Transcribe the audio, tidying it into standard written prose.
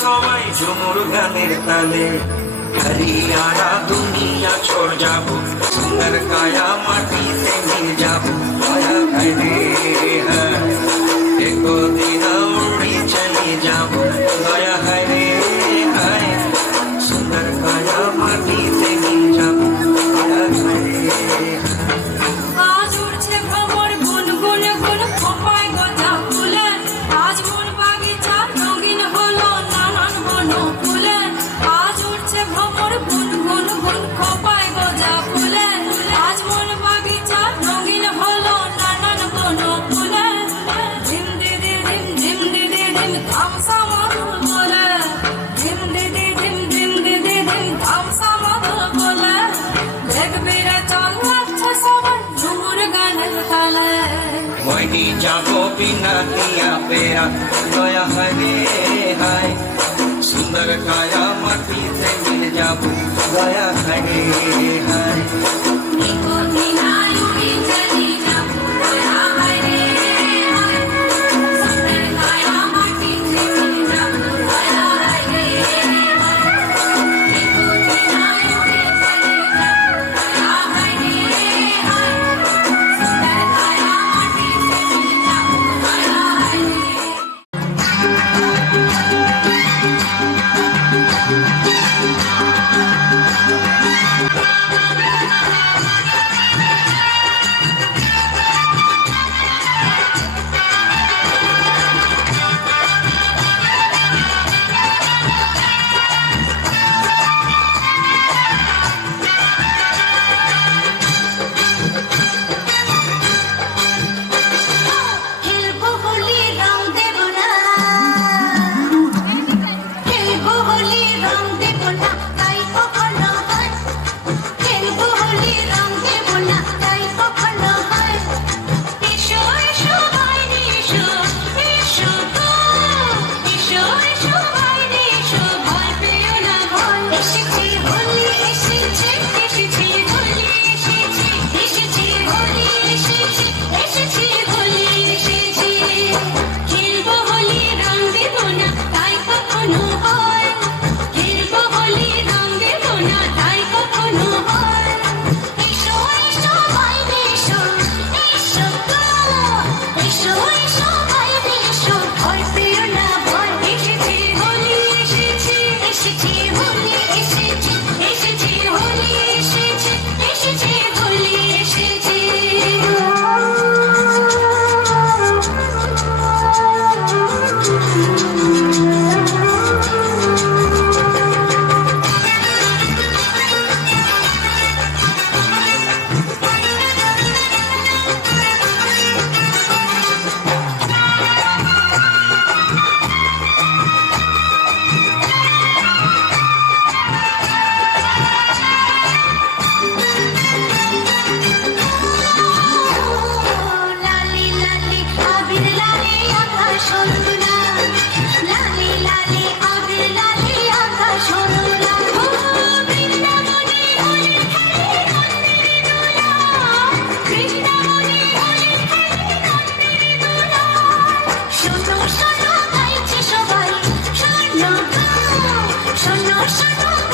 সবাই ঝুমুর গানের তালে হরিয়ারা দুনিয়া ছোড় যাবো সুন্দর কায়া মাটিতে মিল যাবো দয়া করে एक दिन उड़ी चली जाबो दया हरे हाय सुंदर काया माटीते मिल जाबो दया हरे आज उड़ছে ভ্রমর গুনগুন গুন খোপায় গজা ফুলে আজ মন বাগিচা রঙিন হলো নানান বন ফুলে আজ উড়ছে ভ্রমর গুনগুন গুন খোপায় গজা ফুলে আজ মন বাগিচা রঙিন হলো নানান বন ফুলে ঝিম দিদি ঝিম দিদি ঝিম ধামসা মাদুর বলে ঝিম দিদি ঝিম দিদি ঝিম ধামসা মাদুর বলে দেখবি রে চল যাচ্ছে সবাই ঝুমুর গানের তালে वही जाबो बिना किया पेरा दया हरे हाय सुंदर काया माटीते मिल जाबो दया हरे हाय एको दिन उड़ी चली जाबो दया हरे हाय सुंदर काया माटीते मिल जाबो दया हरे हाय एको दिन उड़ी चली जाबो दया हरे हाय सुंदर काया माटीते मिल जाबो दया हरे খেলবো হোলি রং দেব না খেলবো হোলি রং দেব না তাই কখনো হয় খেলবো হোলি রং দেব না তাই কখনো হয় এসো এসো বাইরে এসো এসো তো এসো এসো বাইরে এসো ভয় পেও না ভয় এসেছে হোলি এসেছে এসেছে হোলি এসেছে এসেছে হোলি এসেছে এসেছে হোলি এসেছে খেলবো হোলি রং দেব না তাই কখনো হয় খেলবো হোলি রং বর্ষা